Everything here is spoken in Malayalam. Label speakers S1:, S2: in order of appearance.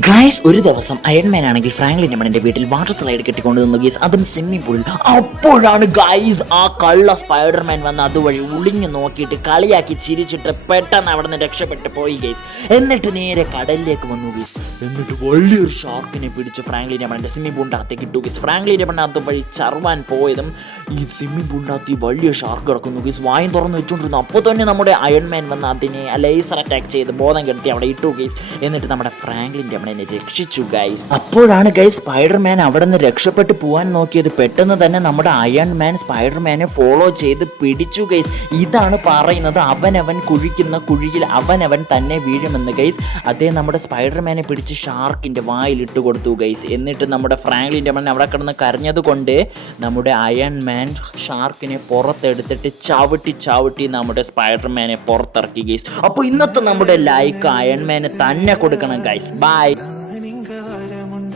S1: ഗൈസ് ഒരു ദിവസം അയൺമാൻ ആണെങ്കിൽ ഫ്രാങ്ക്ലിൻ അമ്മന്റെ വീട്ടിൽ വാട്ടർ സ്ലൈഡ് കെട്ടിക്കൊണ്ട് നിന്നു ഗൈസ് അതും സ്വിമ്മിംഗ് പൂളിൽ അപ്പോഴാണ് ഗൈസ് ആ കള്ള സ്പൈഡർമാൻ വന്ന് അതുവഴി ഉളിഞ്ഞു നോക്കിയിട്ട് കളിയാക്കി ചിരിച്ചിട്ട് പെട്ടെന്ന് അവിടെ നിന്ന് രക്ഷപ്പെട്ട് പോയി ഗൈസ് എന്നിട്ട് നേരെ കടലിലേക്ക് വന്നു ഗൈസ് എന്നിട്ട് വലിയൊരു ഷാർക്കിനെ പിടിച്ച് ഫ്രാങ്ക്ലിൻ അമ്മന്റെ സ്വിമ്മിംഗ് പൂളിന്റെ അകത്തേക്ക് ഇട്ടു ഗൈസ് ഫ്രാങ്ക്ലിൻ അമ്മ അതുവഴി ചർവാൻ പോയതും ഈ സ്വിമ്മിംഗ് പൂളിനകത്ത് ഈ വലിയ ഷാർക്ക് കിടക്കുന്നു. ഗൈസ് വായും തുറന്ന് വെച്ചുകൊണ്ടിരുന്നു അപ്പോൾ തന്നെ നമ്മുടെ അയൺമാൻ വന്ന് അതിനെ ലേസർ അറ്റാക്ക് ചെയ്ത് ബോധം കെടുത്തി അവിടെ ഇട്ടു ഗൈസ് എന്നിട്ട് നമ്മുടെ ഫ്രാങ്ക്ലിന്റെ അവിടെ എന്നെ രക്ഷിച്ചു ഗൈസ് അപ്പോഴാണ് ഗൈസ് സ്പൈഡർമാൻ അവിടെ നിന്ന് രക്ഷപ്പെട്ട് പോകാൻ നോക്കിയത്. പെട്ടെന്ന് തന്നെ നമ്മുടെ അയൺമാൻ സ്പൈഡർമാനെ ഫോളോ ചെയ്ത് പിടിച്ചു ഗൈസ് ഇതാണ് പറയുന്നത്. അവനവൻ കുഴിക്കുന്ന കുഴിയിൽ അവനവൻ തന്നെ വീഴുമെന്ന് ഗൈസ് അതേ നമ്മുടെ സ്പൈഡർമാനെ പിടിച്ച് ഷാർക്കിന്റെ വായിലിട്ട് കൊടുത്തു ഗൈസ് എന്നിട്ട് നമ്മുടെ ഫ്രാങ്ക്ലിന്റെ അവിടെ കിടന്ന് കരഞ്ഞത് കൊണ്ട് നമ്മുടെ അയൺമാൻ ഷാർക്കിനെ പുറത്തെടുത്തിട്ട് ചവിട്ടി ചവിട്ടി നമ്മുടെ സ്പൈഡർമാനെ പുറത്തിറക്കി ഗൈസ് അപ്പോൾ ഇന്നത്തെ നമ്മുടെ ലൈക്ക് അയൺമാന് തന്നെ കൊടുക്കണം ഗൈസ് ബൈ